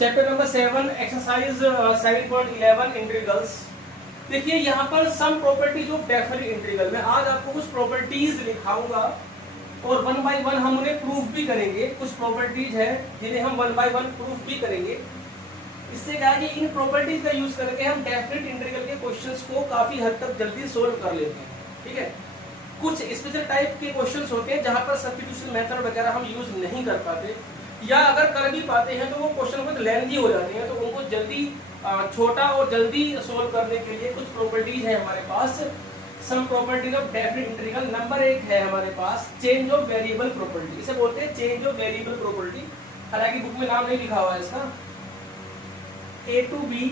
Chapter number 7 exercise 7.11 integrals. देखिए यहाँ पर some properties of definite integral में आज आपको कुछ प्रॉपर्टीज लिखाऊंगा और वन बाय वन हम उन्हें प्रूफ भी करेंगे। कुछ प्रॉपर्टीज है जिन्हें हम वन बाय वन प्रूफ भी करेंगे। इससे क्या है कि इन प्रॉपर्टीज का यूज करके हम डेफिनेट इंटीग्रल के क्वेश्चंस को काफी हद तक जल्दी सोल्व कर लेते हैं। ठीक है, कुछ स्पेशल टाइप के क्वेश्चंस होते हैं जहां पर सब्स्टिट्यूशन मेथड वगैरह हम यूज नहीं कर पाते, या अगर कर भी पाते हैं तो वो क्वेश्चन बहुत लेंथी हो जाते हैं, तो उनको जल्दी छोटा और जल्दी सोल्व करने के लिए कुछ प्रॉपर्टीज है हमारे पास। Some properties of definite integral. Number 1 है हमारे पास चेंज ऑफ वेरिएबल प्रॉपर्टी। इसे बोलते हैं चेंज ऑफ वेरिएबल प्रॉपर्टी। हालांकि बुक में नाम नहीं लिखा हुआ है इसका। a to b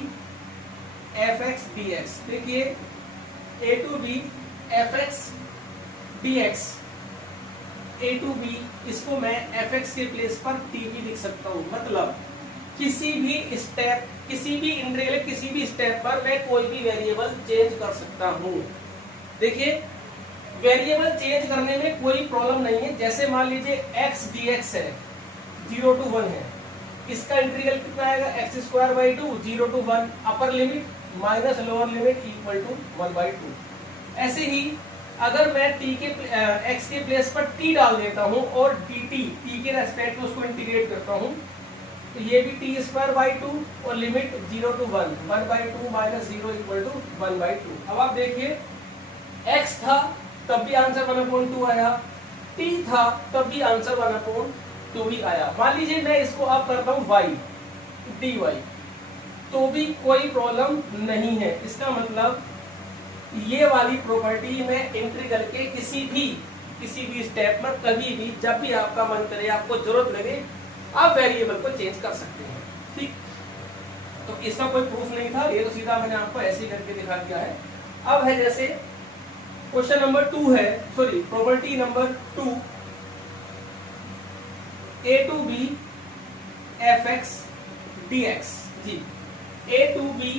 fx dx। देखिए a to b fx dx, a to b इसको मैं fx के प्लेस पर t भी लिख सकता हूँ। मतलब किसी भी स्टेप, किसी भी इंटीग्रल, किसी भी स्टेप पर मैं कोई भी वेरिएबल चेंज कर सकता हूँ। देखिए वेरिएबल चेंज करने में कोई प्रॉब्लम नहीं है। जैसे मान लीजिए x dx है, 0 to 1 है, इसका इंटीग्रल कितना आएगा x² 2 0 to 1, upper limit minus lower limit equal to 1/2। ऐसे ही अगर मैं t के x के प्लेस पर t डाल देता हूं और dt t के रेस्पेक्ट में उसको इंटीग्रेट करता हूं, तो ये भी t² 2 और limit 0 to 1 1/2 minus 0 equal to 1/2। अब आप देखिए x था तब भी आंसर 1/2 आया, t था तब भी आंसर 1/2 ही आया। मान लीजिए मैं इसको अब करता हूं y dy, तो भी कोई प्रॉब्लम नहीं है। इसका मतलब ये वाली प्रॉपर्टी में इंटीग्रल के किसी भी स्टेप में कभी भी जब भी आपका मन करे, आपको जरूरत लगे, आप वेरिएबल को चेंज कर सकते हैं। ठीक, तो इसका कोई प्रूफ नहीं था, ये तो सीधा मैंने आपको ऐसे ही करके दिखा दिया है। अब है जैसे क्वेश्चन नंबर 2 है, sorry property number 2, a to b fx dx। जी, a to b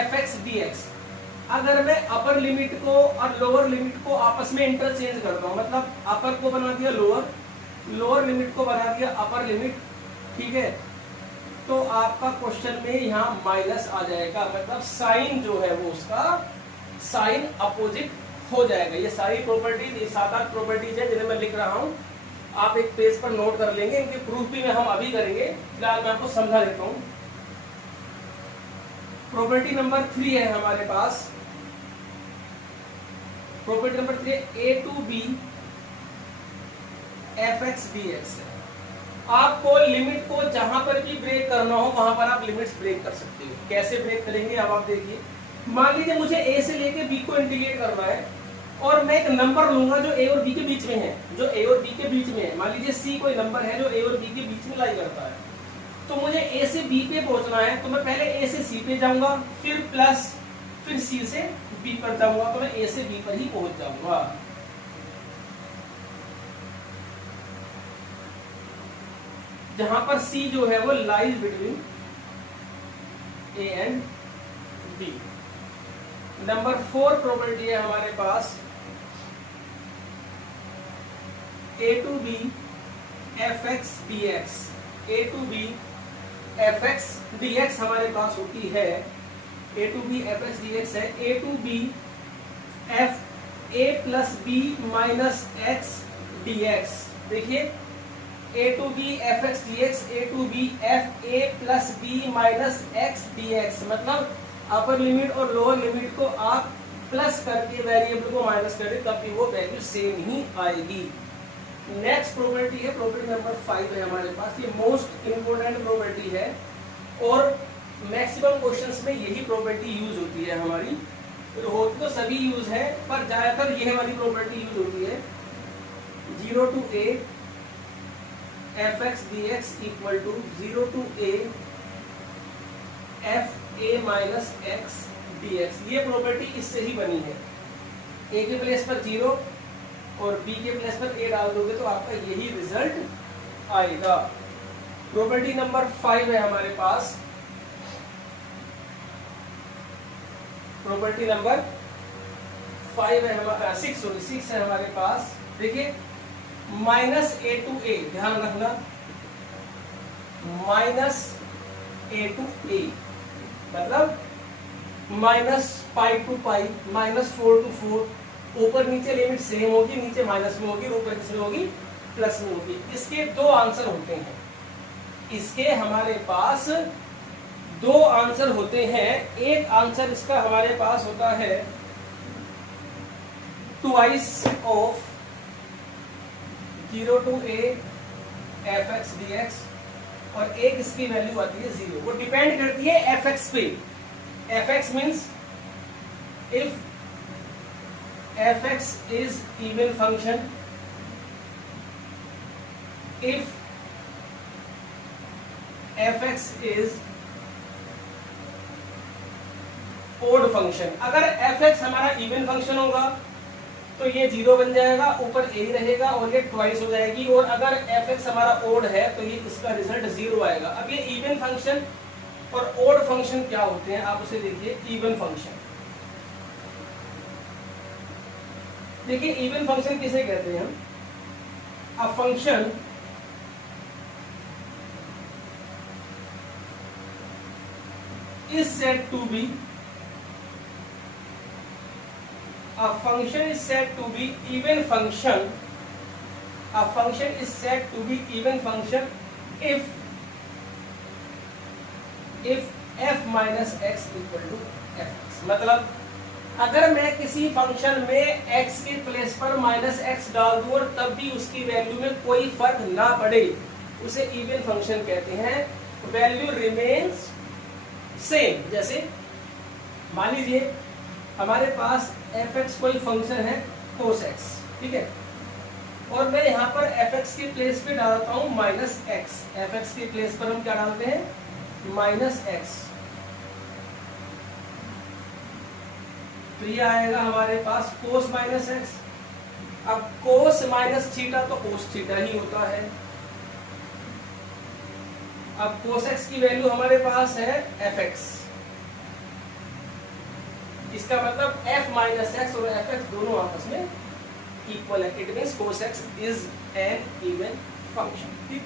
fx dx। अगर मैं अपर लिमिट को और लोअर लिमिट को आपस में इंटरचेंज करता हूं, मतलब अपर को बना दिया लोअर, लोअर लिमिट को बना दिया अपर लिमिट, ठीक है, तो आपका क्वेश्चन में यहाँ माइनस आ जाएगा। मतलब साइन जो है वो उसका साइन अपोजिट हो जाएगा। ये सारी प्रॉपर्टीज, ये 7-8 प्रॉपर्टीज है जिन्हें मैं लिख रहा हूँ, आप एक पेज पर नोट कर लेंगे। इनके प्रूफ भी हम अभी करेंगे, फिलहाल मैं आपको समझा देता हूँ। प्रॉपर्टी नंबर 3 है हमारे पास, property number 3 a to b fx dx है। आपको लिमिट को जहां पर भी ब्रेक करना हो वहां पर आप लिमिट्स ब्रेक कर सकते हो। कैसे ब्रेक करेंगे अब आप देखिए। मान लीजिए मुझे a से लेके b को इंटीग्रेट करना है और मैं एक नंबर लूंगा जो a और b के बीच में है, जो a और b के बीच में है। मान लीजिए c कोई नंबर है जो a और b के बीच में लाई करता है, तो मुझे a से b पे पहुंचना है, तो मैं पहले a से c पे जाऊंगा, फिर प्लस, फिर c से b पर जाऊंगा, तो मैं a से b पर ही पहुंच जाऊंगा। जहां पर c जो है वो lies between a and b। Number 4 property है हमारे पास a to b fx dx। a to b fx dx हमारे पास होती है, a to b fx dx है a to b f a plus b minus x dx। देखिए a to b fx dx, a to b f a plus b minus x dx। मतलब upper limit और lower limit को आप plus करके variable को minus करें तब भी वो वैल्यू सेम ही आएगी। नेक्स्ट प्रॉपर्टी है प्रॉपर्टी नंबर 5 है हमारे पास। ये मोस्ट इंपोर्टेंट प्रॉपर्टी है और मैक्सिमम क्वेश्चंस में यही प्रॉपर्टी यूज होती है हमारी। होती तो सभी यूज है पर ज्यादातर यह वाली प्रॉपर्टी यूज होती है। 0 to a fx dx equal to 0 to a f a minus x dx। ये प्रॉपर्टी इससे ही बनी है। a के प्लेस पर 0 और b के प्लेस पर a डाल दोगे तो आपका यही रिजल्ट आएगा। प्रॉपर्टी नंबर 5 है हमारे पास, प्रॉपर्टी नंबर 5 है हमारा 6 है हमारे पास। देखिए -a to a, ध्यान रखना माइनस ए टू ए, मतलब minus pi to pi, minus 4 to 4, ऊपर नीचे लिमिट सेम होगी, नीचे माइनस में होगी, ऊपर किसमें होगी, प्लस में होगी। इसके दो आंसर होते हैं, इसके हमारे पास दो आंसर होते हैं। एक आंसर इसका हमारे पास होता है twice of 0 to a fx dx, और एक इसकी वैल्यू आती है 0। वो डिपेंड करती है fx पे। fx means if fx is even function, if fx is odd function. अगर fx हमारा इवन फंक्शन होगा तो ये 0 बन जाएगा, ऊपर a रहेगा और ये ट्वाइस हो जाएगी। और अगर fx हमारा ओड है तो ये इसका रिजल्ट 0 आएगा। अब ये इवन फंक्शन और ओड फंक्शन क्या होते हैं, आप उसे देखिए। इवन फंक्शन, देखिए इवन फंक्शन किसे कहते हैं हम? A function is said to be, a function is said to be even function, a function is said to be even function if f minus x equal to fx। मतलब अगर मैं किसी function में x के place पर minus x डाल दूं और तब भी उसकी वैल्यू में कोई फर्क ना पड़े, उसे इवन फंक्शन कहते हैं। Value remains same. जैसे मान लीजिए हमारे पास fx कोई फंक्शन है cos x, ठीक है, और मैं यहाँ पर fx के प्लेस पे डालता हूँ माइनस एक्स। fx के प्लेस पर हम क्या डालते हैं? Minus x. तो ये आएगा हमारे पास cos माइनस एक्स। अब cos माइनस थीटा तो cos थीटा ही होता है। अब cos x की वैल्यू हमारे पास है fx, इसका मतलब f माइनस एक्स और fx दोनों आपस में इक्वल है। It means cos x is an even function, ठीक।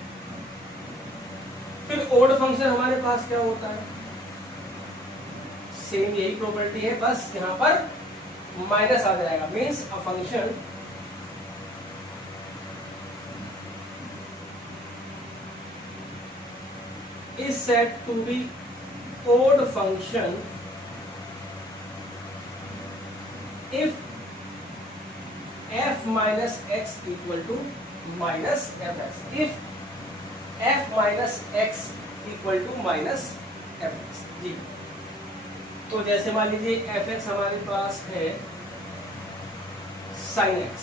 फिर ओड फंक्शन हमारे पास क्या होता है? सेम यही प्रॉपर्टी है, बस यहाँ पर माइनस आ जाएगा। Means a function is said to be odd function if f minus x equal to minus fx, if f minus x equal to minus fx। जी, तो जैसे मान लीजिए fx हमारे पास है sin x,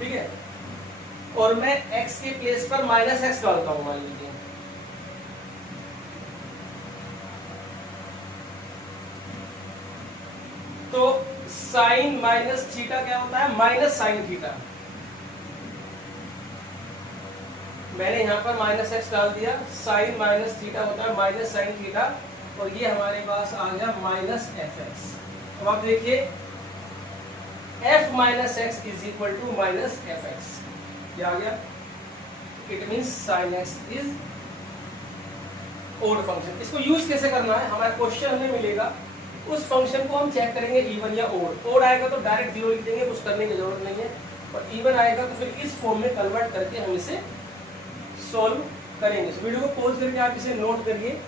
ठीक है, और मैं x के प्लेस पर माइनस एक्स डालता हूं, मान लीजिए, तो साइन माइनस थीटा क्या होता है? Minus sine theta. मैंने यहां पर माइनस एक्स डाल दिया, साइन माइनस थीटा होता है माइनस साइन थीटा, और ये हमारे पास आ गया माइनस एफ एक्स। अब आप देखिए f minus x is equal to minus f x, क्या आ गया? It means sine x is odd function. इसको यूज कैसे करना है? हमारा क्वेश्चन हमें मिलेगा, उस फंक्शन को हम चेक करेंगे इवन या ओड। ओड आएगा तो डायरेक्ट 0 लिख देंगे, कुछ करने की जरूरत नहीं है, और इवन आएगा तो फिर इस फॉर्म में कन्वर्ट करके हम इसे सॉल्व करेंगे। तो वीडियो को पॉज करके आप इसे नोट करिए।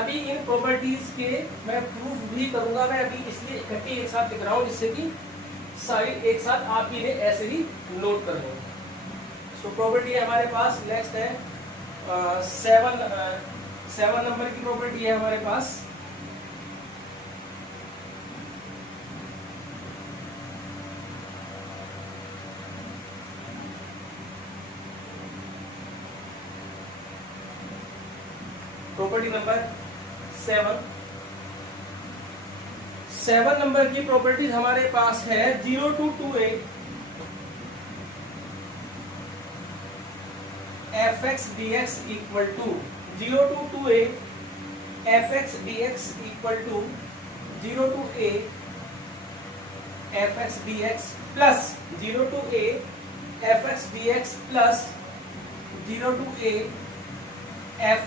अभी इन प्रॉपर्टीज के मैं प्रूफ भी करूंगा। मैं अभी इसलिए इकट्ठी एक साथ लिख रहा हूँ जिससे कि सारी एक साथ आप ही ने ऐसे ही नोट कर लेंगे। सो प्रॉपर्टी है हमारे पास, नेक्स्ट है 7 नंबर की प्रॉपर्टी है हमारे पास। प्रॉपर्टी नंबर 7 नंबर की प्रॉपर्टी हमारे पास है 0 to 2a fx dx equal to 0 to 2a fx dx equal to 0 to a fx dx plus 0 to a fx dx plus 0 to a f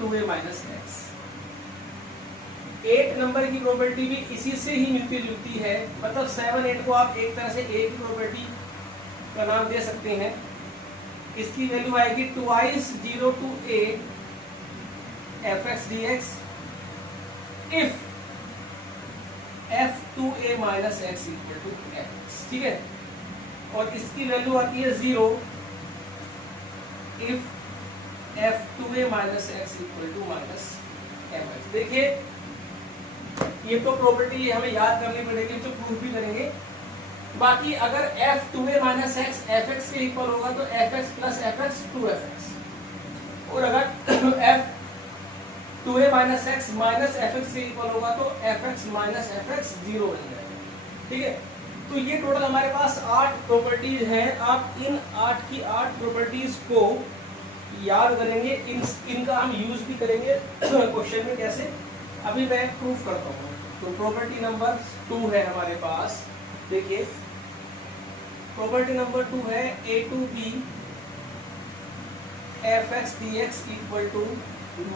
2a minus x. 8 number की property भी इसी से ही मिलती जुलती है, मतलब 7 8 को आप एक तरह से ए की प्रॉपर्टी का नाम दे सकते हैं। इसकी वैल्यू आएगी 2 to a fx dx if f2a minus x equal to fx, ठीक है। और इसकी वैल्यू आती है 0 if f2a minus x equal to minus fx। देखिए ये तो प्रॉपर्टी हमें याद करनी पड़ेगी, जो प्रूफ भी करेंगे। बाकी अगर f2a minus x fx के इक्वल होगा तो fx plus fx 2fx, और अगर f2a minus x minus fx के इक्वल होगा तो fx minus fx 0 बन जाएगा, ठीक है। तो ये टोटल हमारे पास 8 प्रॉपर्टीज हैं। आप इन 8 की 8 प्रॉपर्टीज को याद करेंगे, इनका हम यूज भी करेंगे क्वेश्चन में कैसे, अभी मैं प्रूफ करता हूँ। तो प्रॉपर्टी नंबर 2 है हमारे पास, देखिए प्रॉपर्टी नंबर 2 है a to b fx dx equal to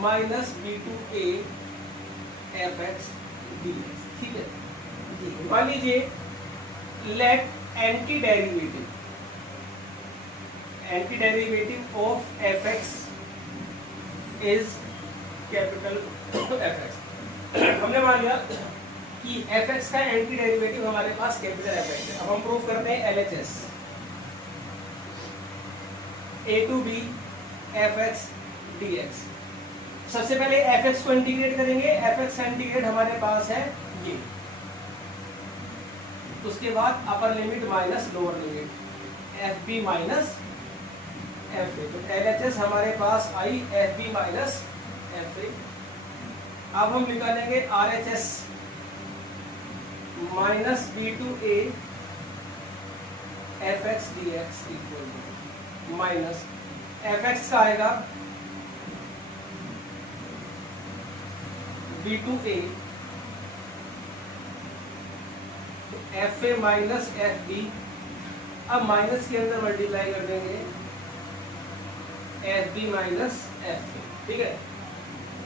minus b to a fx dx, ठीक है। मान लीजिए let anti derivative of fx is capital fx। हमने मान लिया कि fx का एंटी डेरिवेटिव हमारे पास कैपिटल fx है। अब हम प्रूफ करते हैं LHS a to b fx dx। सबसे पहले fx को इंटीग्रेट करेंगे, fx का इंटीग्रेट हमारे पास है ये, उसके बाद upper limit minus lower limit fb minus fa। तो LHS हमारे पास आई fb माइनस fa। अब हम निकालेंगे RHS minus b to a fx dx equal to minus fx का आएगा b to a, तो fa माइनस fb। अब माइनस के अंदर मल्टीप्लाई कर देंगे fb माइनस fa, ठीक है।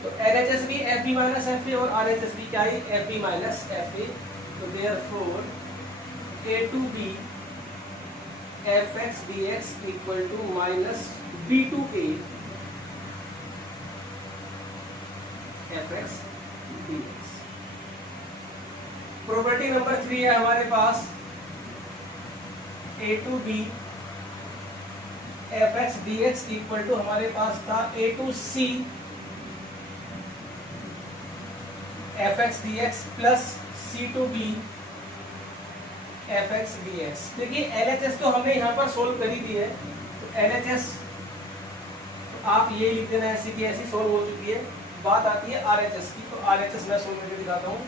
तो LHS भी fb माइनस fa और RHS भी क्या है fb माइनस fa। तो therefore a to b fx dx equal to minus b to a fx dx। Property number 3 है हमारे पास a to b fx dx equal to हमारे पास था a to c fx dx plus c to b fx dx। देखिए LHS तो हमने यहाँ पर सोल्व कर ही दी है, तो LHS आप ये लिख देना, ऐसी की ऐसी सोल्व हो चुकी है। बात आती है RHS की, तो RHS मैं सोल्व करके दिखाता हूँ।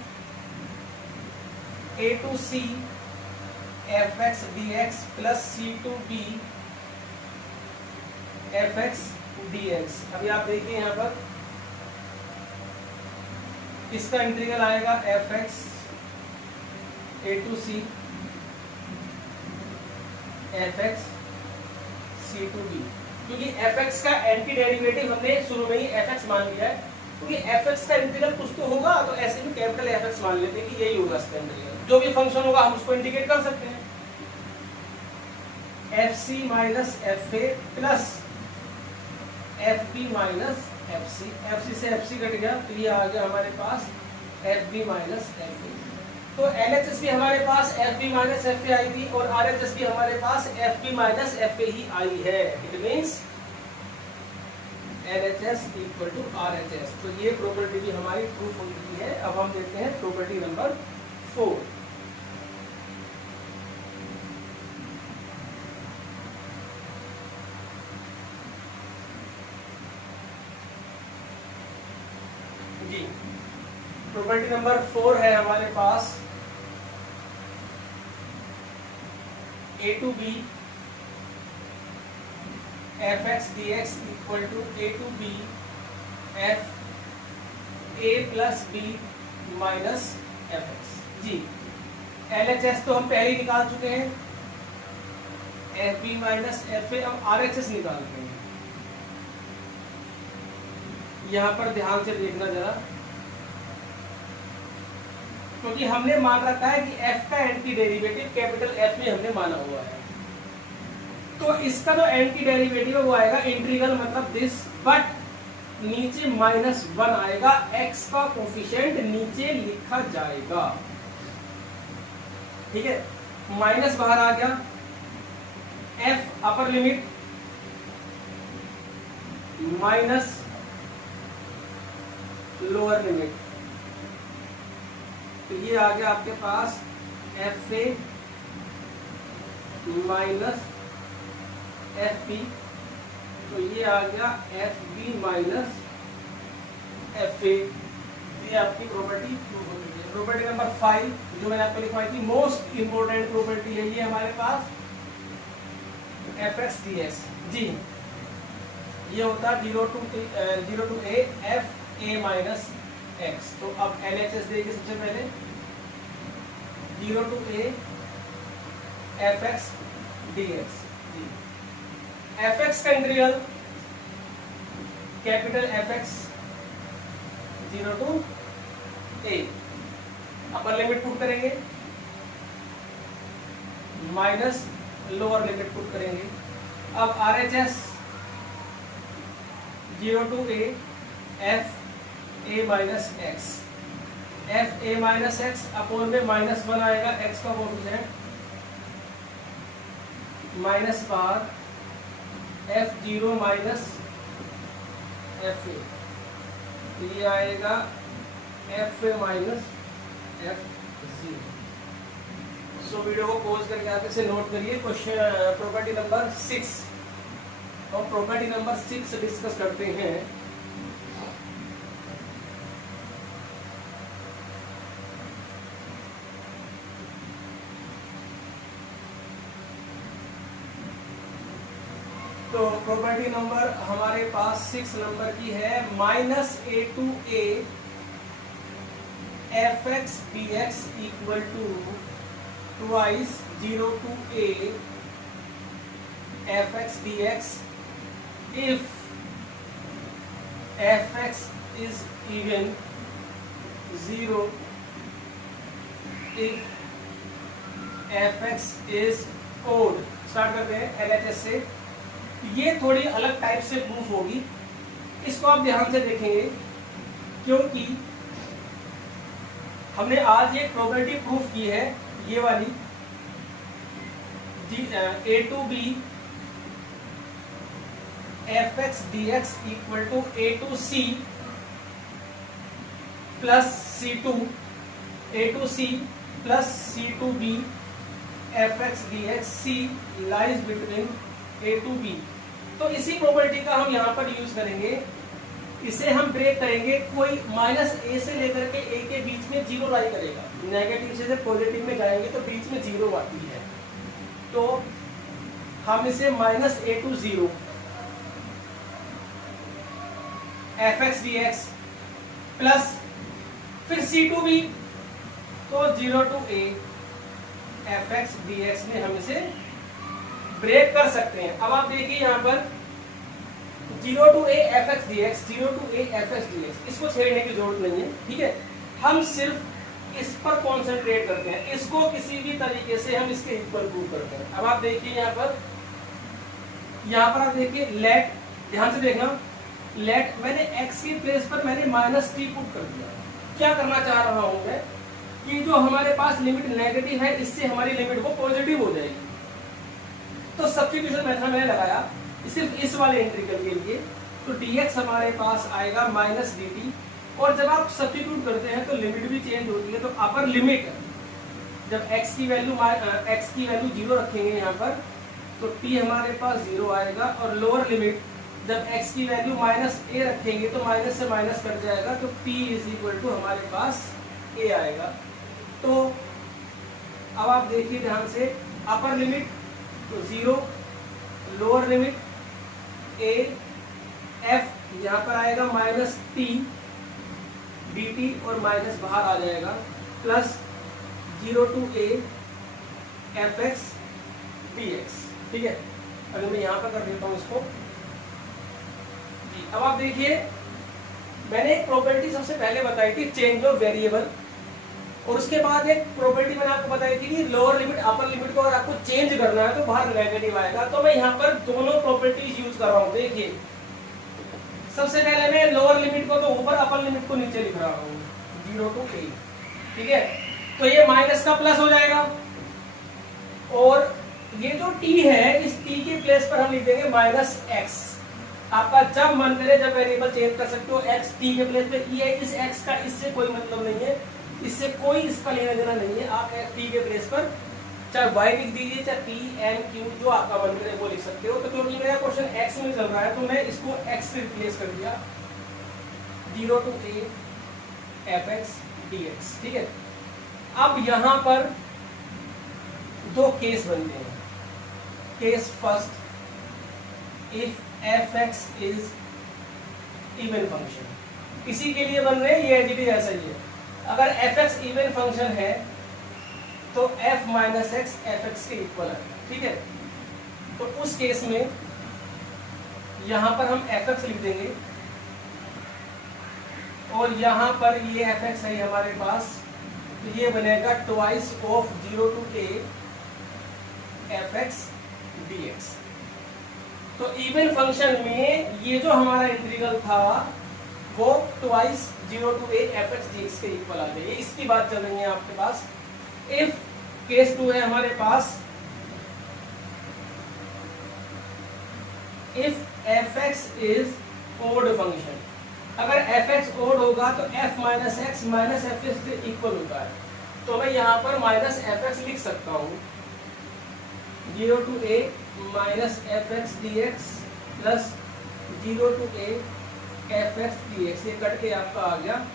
a to c fx dx plus c to b fx dx। अभी आप देखिए यहाँ पर इसका इंटीग्रल आएगा fx a to c fx c to b, क्योंकि fx का एंटी डेरिवेटिव हमने शुरू में ही fx मान लिया है, क्योंकि fx का इंटीग्रल कुछ तो होगा, तो ऐसे भी कैपिटल fx मान लेते हैं कि यही होगा इसका इंटीग्रल। जो भी फंक्शन होगा हम उसको इंटीग्रेट कर सकते हैं। fc minus fa plus fb minus fc, fc से fc कट गया तो ये आ गया हमारे पास fb माइनस fa। तो LHS भी हमारे पास fb माइनस fa आई थी और RHS भी हमारे पास fb माइनस fa ही आई है। It means LHS equal to RHS। तो ये प्रॉपर्टी भी हमारी प्रूफ हो चुकी है। अब हम देखते हैं प्रॉपर्टी नंबर 4। जी प्रॉपर्टी नंबर 4 है हमारे पास a to b fx dx equal to a to b f a plus b minus fx। जी LHS तो हम पहले ही निकाल चुके हैं, fb माइनस fa। अब RHS निकालते हैं। यहाँ पर ध्यान से देखना जरा, क्योंकि हमने मान रखा है कि f का एंटी डेरिवेटिव कैपिटल F में हमने माना हुआ है, तो इसका जो एंटी डेरिवेटिव है वो आएगा इंटीग्रल मतलब दिस, बट नीचे -1 आएगा, x का कोफिशिएंट नीचे लिखा जाएगा, ठीक है। माइनस बाहर आ गया, f upper limit minus lower limit, तो ये आ गया आपके पास f a minus f b, तो ये आ गया f b minus f a. ये आपकी प्रॉपर्टी प्रूफ हो गई है। प्रॉपर्टी नंबर 5 जो मैंने आपको लिखवाई थी, मोस्ट इंपोर्टेंट प्रॉपर्टी है ये हमारे पास, f x d x g, ये होता है 0 to a f a minus x. तो अब LHS देखिए सबसे पहले, 0 to a f x d x, f x का integral capital f x 0 to a, upper limit put करेंगे माइनस लोअर लिमिट पुट करेंगे। अब RHS 0 to a f a minus x, f a minus x upon में -1 आएगा, x का coefficient minus bar F zero minus f a, ये आएगा F a minus F zero. So video को pause करके आप इसे नोट करिए। क्वेश्चन प्रॉपर्टी नंबर 6, और प्रॉपर्टी नंबर 6 डिस्कस करते हैं। तो प्रॉपर्टी नंबर हमारे पास 6 नंबर की है, -a to a f x d x equal to twice 0 to a f x d x if fx is even 0 if fx is odd। स्टार्ट करते हैं LHS से। ये थोड़ी अलग टाइप से प्रूफ होगी, इसको आप ध्यान से देखेंगे, क्योंकि हमने आज ये प्रॉपर्टी प्रूफ की है, ये वाली a to b f x d x equal to a to c plus c to, a to c plus c to b, f x d x c lies between a to b. तो इसी property का हम यहाँ पर use करेंगे, इसे हम break करेंगे। कोई -a से लेकर के a के बीच में 0 लाई करेगा, नेगेटिव से जब पॉजिटिव में जाएंगे तो बीच में 0 आती है, तो हम इसे -a to 0 f x d x plus फिर सी टू बी, तो 0 to a f x d x में हम इसे ब्रेक कर सकते हैं। अब आप देखिए यहाँ पर 0 to a f x d x, 0 to a f x d x, इसको छेड़ने की जरूरत नहीं है, ठीक है। हम सिर्फ इस पर कॉन्सेंट्रेट करते हैं, इसको किसी भी तरीके से हम इसके इक्वल प्रूव करते हैं। अब आप देखिए यहाँ पर आप देखिए लेट, ध्यान से देखना, लेट मैंने x की प्लेस पर मैंने -t पुट कर दिया। क्या करना चाह रहा हूं मैं कि जो हमारे पास लिमिट नेगेटिव है, इससे हमारी लिमिट वो पॉजिटिव हो जाएगी। तो सब्स्टिट्यूशन मेथड मैंने लगाया सिर्फ इस वाले इंटीग्रल के लिए, तो dx हमारे पास आएगा -dt, और जब आप सब्स्टिट्यूट करते हैं तो लिमिट भी चेंज होती है। तो अपर लिमिट जब x की वैल्यू 0 रखेंगे यहाँ पर, तो t हमारे पास 0 आएगा, और लोअर लिमिट जब x की वैल्यू -a रखेंगे तो माइनस से माइनस कट जाएगा, तो p इज इक्वल टू हमारे पास a आएगा। तो अब आप देखिए ध्यान से, अपर लिमिट तो 0, लोअर लिमिट a f, यहाँ पर आएगा -t dt और माइनस बाहर आ जाएगा, plus 0 to a f x d x, ठीक है। अगर मैं यहाँ पर कर देता हूँ इसको, अब आप देखिए मैंने एक प्रॉपर्टी सबसे पहले बताई थी चेंज ऑफ वेरिएबल, और उसके बाद एक प्रॉपर्टी मैंने आपको बताई थी कि लोअर लिमिट अपर लिमिट को अगर आपको चेंज करना है तो बाहर नेगेटिव आएगा। तो मैं यहाँ पर दोनों प्रॉपर्टीज यूज कर रहा हूँ। देखिए सबसे पहले मैं लोअर लिमिट को तो ऊपर, अपर लिमिट को नीचे लिख रहा हूँ 0 to a, ठीक है। तो ये माइनस का प्लस हो जाएगा, और ये जो t है इस t के प्लेस पर हम लिख देंगे माइनस x। आपका जब मन करे जब वेरिएबल चेंज कर सकते हो, x t के प्लेस पे ये इस x का इससे कोई मतलब नहीं है, इससे कोई इसका लेना देना नहीं है। आप t के प्लेस पर चाहे y लिख दीजिए, चाहे p m q जो आपका मन करे वो लिख सकते हो। तो क्योंकि मेरा क्वेश्चन x में चल रहा है तो मैं इसको x से रिप्लेस कर दिया, 0 to a fx dx, ठीक है। अब यहाँ पर दो केस बनते हैं। Case first, if fx is even function, इसी के लिए बन रहे हैं, ये एडिटी ऐसा ही है। अगर fx इवन फंक्शन है तो f माइनस एक्स fx के इक्वल है, ठीक है। तो उस केस में यहां पर हम fx लिख देंगे, और यहां पर ये fx है हमारे पास, तो ये बनेगा twice of 0 to a fx dx। तो इवन फंक्शन में ये जो हमारा इंटीग्रल था वो twice 0 to a fx dx के इक्वल आ गया। इसकी बात चल रही है आपके पास। इफ केस 2 है हमारे पास, if fx is odd function, अगर fx ओड होगा तो f minus x minus fx के इक्वल होता है। तो मैं यहाँ पर माइनस fx लिख सकता हूँ, 0 to a minus fx dx plus 0 to a fx dx, ये कट के आपका आ गया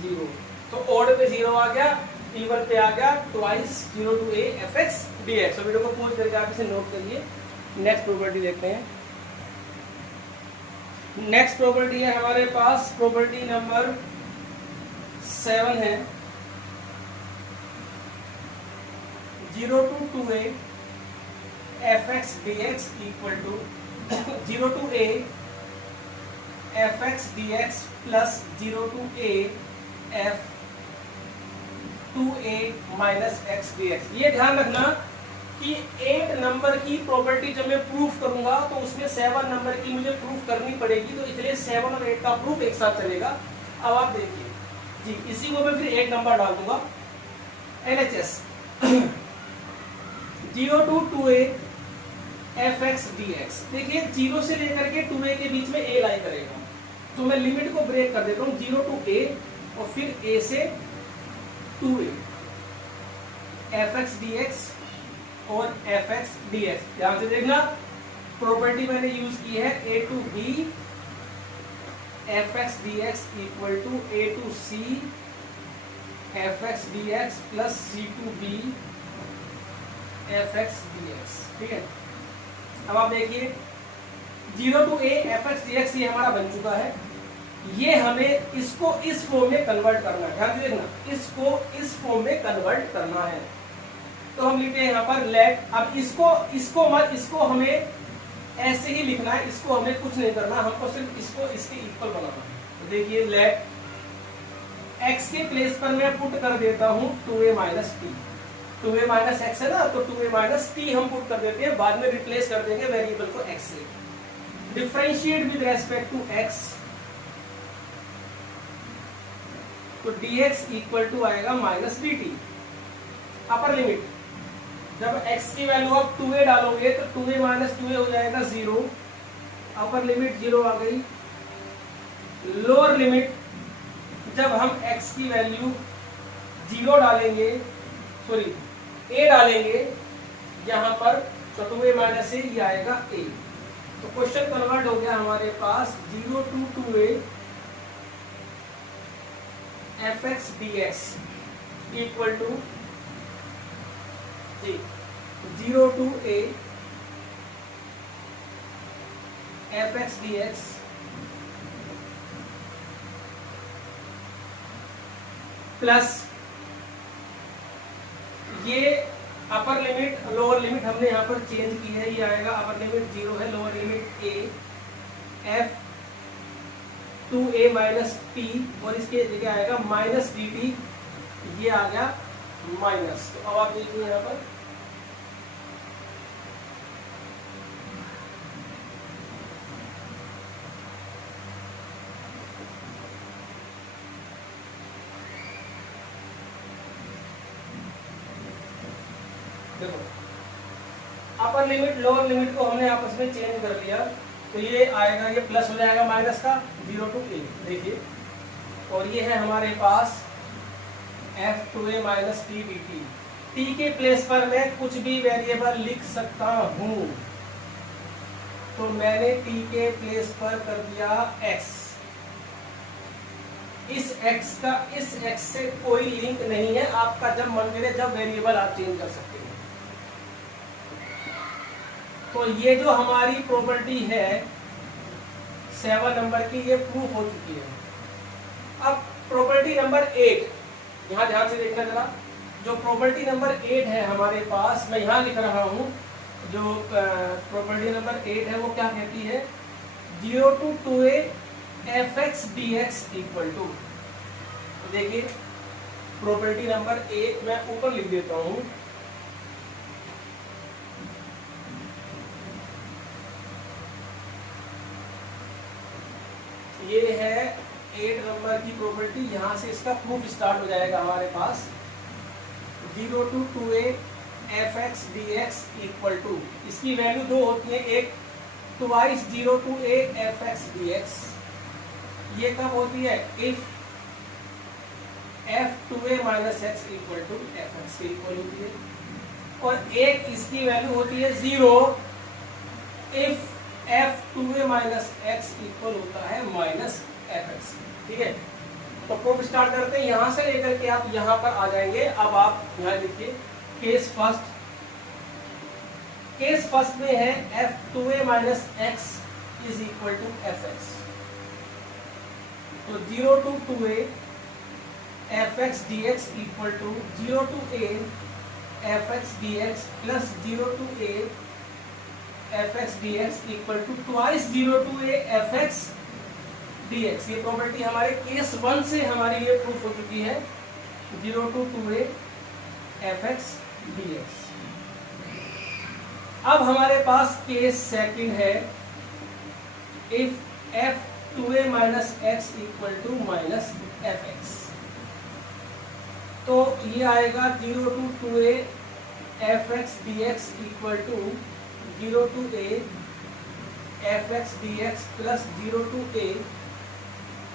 0। तो ओड पे 0 आ गया, इवन पे आ गया twice 0 to a fx dx। तो वीडियो को पॉज करके आप इसे नोट करिए। नेक्स्ट प्रॉपर्टी देखते हैं। नेक्स्ट प्रॉपर्टी है हमारे पास, प्रॉपर्टी नंबर 7 है, 0 to 2a fx dx equal to 0 to a fx dx plus 0 to a f 2a minus x dx। ये ध्यान रखना कि 8 नंबर की प्रॉपर्टी जब मैं प्रूफ करूंगा तो उसमें 7 नंबर की मुझे प्रूफ करनी पड़ेगी, तो इसलिए 7 और 8 का प्रूफ एक साथ चलेगा। अब आप देखिए जी, इसी को मैं फिर 1 नंबर डाल दूंगा, LHS 0 to 2a fx dx। देखिए 0 से लेकर के 2a के बीच में a लाई करेगा, तो मैं लिमिट को ब्रेक कर देता हूँ 0 to a और फिर a से 2a fx dx और fx dx। ध्यान से देखना, प्रॉपर्टी मैंने यूज की है a to b fx dx equal to a to c fx dx plus c to b fx dx, ठीक है। अब आप देखिए 0 to a fx dx ये हमारा बन चुका है। ये हमें इसको इस फॉर्म में कन्वर्ट करना है, ध्यान से देखना, इसको इस फॉर्म में कन्वर्ट करना है। तो हम लिखते हैं यहाँ पर लेट, अब इसको हमें ऐसे ही लिखना है, इसको हमें कुछ नहीं करना, हमको सिर्फ इसको इसके इक्वल बनाना है। तो देखिए लेट x के प्लेस पर मैं पुट कर देता हूँ 2a minus T, 2a minus x है ना, तो 2a माइनस टी हम पुट कर देते हैं, बाद में रिप्लेस कर देंगे वेरिएबल को x से। Differentiate with respect to x, तो dx इक्वल टू आएगा माइनस dt। अपर लिमिट, जब x की वैल्यू आप 2a डालोगे तो 2a माइनस 2a हो जाएगा 0, अपर लिमिट 0 आ गई। लोअर लिमिट, जब हम x की वैल्यू 0 डालेंगे, सॉरी a डालेंगे यहाँ पर, तो 2a माइनस a ये आएगा a। तो क्वेश्चन कन्वर्ट हो गया हमारे पास 0 to 2a fx dx equal to 0 to a fx dx plus ये अपर लिमिट लोअर लिमिट हमने यहाँ पर चेंज की है, ये आएगा अपर लिमिट 0 है, lower limit a f 2a minus T, और इसके जगह आएगा माइनस डी टी, ये आ गया माइनस। तो अब आप देखिए यहाँ पर देखो, अपर लिमिट लोअर लिमिट को हमने आपस में चेंज कर लिया, तो ये आएगा, ये प्लस हो जाएगा माइनस का 0 to a, देखिए, और ये है हमारे पास f2a minus T D T. T के प्लेस पर मैं कुछ भी वेरिएबल लिख सकता हूं, तो मैंने टी के प्लेस पर कर दिया x। इस x से कोई लिंक नहीं है, आपका जब मन करे जब वेरिएबल आप चेंज कर सकते हैं। तो ये जो हमारी प्रॉपर्टी है 7 नंबर की, ये प्रूफ हो चुकी है। अब प्रॉपर्टी नंबर 8, यहां ध्यान से देखना जरा, जो प्रॉपर्टी नंबर 8 है हमारे पास, मैं यहां लिख रहा हूं, जो प्रॉपर्टी नंबर 8 है वो क्या कहती है, 0 to 2a fx dx equal to, देखिए प्रॉपर्टी नंबर 8 मैं ऊपर लिख देता हूं, ये है 8 नंबर की प्रॉपर्टी। यहां से इसका प्रूफ स्टार्ट हो जाएगा हमारे पास, 0 to 2a fx dx equal to, इसकी वैल्यू दो होती है, एक twice 0 to a fx dx, ये कब होती है, if f2a minus x equal to fx के इक्वल होती है, और एक इसकी वैल्यू होती है 0 if f2a minus x equal होता है माइनस fx। ठीक है, तो प्रूफ स्टार्ट करते हैं, यहां से लेकर के आप यहां पर आ जाएंगे। अब आप यहां लिखिए केस फर्स्ट में है f2a minus x is equal to fx, तो 0 to 2a fx dx equal to 0 to a fx dx plus 0 to a fx dx equal to twice 0 to a fx dx। ये property हमारे case 1 से हमारी ये proof हो चुकी है, 0 to 2a fx dx। अब हमारे पास केस सेकंड है, if f2a minus x equal to minus fx, तो ये आएगा 0 to 2a fx dx equal to 0 to a fx dx plus 0 to a।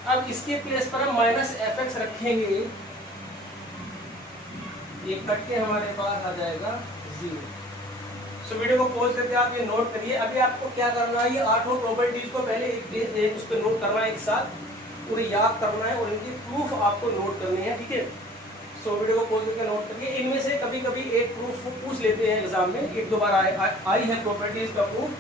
अब इसके प्लेस पर हम माइनस fx रखेंगे, ये कट के हमारे पास आ जाएगा 0। सो वीडियो को पॉज करके आप ये नोट करिए। अभी आपको क्या करना है, ये 8 प्रॉपर्टीज को पहले एक उस पर नोट करना है, एक साथ पूरे याद करना है, और इनकी प्रूफ आपको नोट करनी है। ठीक है, सो वीडियो को पॉज करके नोट करिए। इनमें से कभी कभी एक प्रूफ पूछ लेते हैं एग्जाम में, एक दो बार आई है प्रॉपर्टीज का प्रूफ,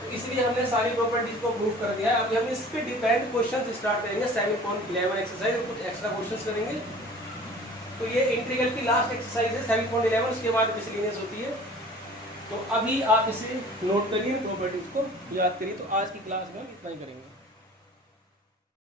तो इसलिए हमने सारी प्रॉपर्टीज को प्रूफ कर दिया है। अभी हम इस पे डिपेंड क्वेश्चन स्टार्ट करेंगे, 7.11 एक्सरसाइज और कुछ एक्स्ट्रा क्वेश्चन करेंगे। तो ये इंटीग्रल की लास्ट एक्सरसाइज है 7.11, उसके बाद मिसलेनियस होती है। तो अभी आप इसे नोट करिए, प्रॉपर्टीज को याद करिए। तो आज की क्लास में इतना ही करेंगे।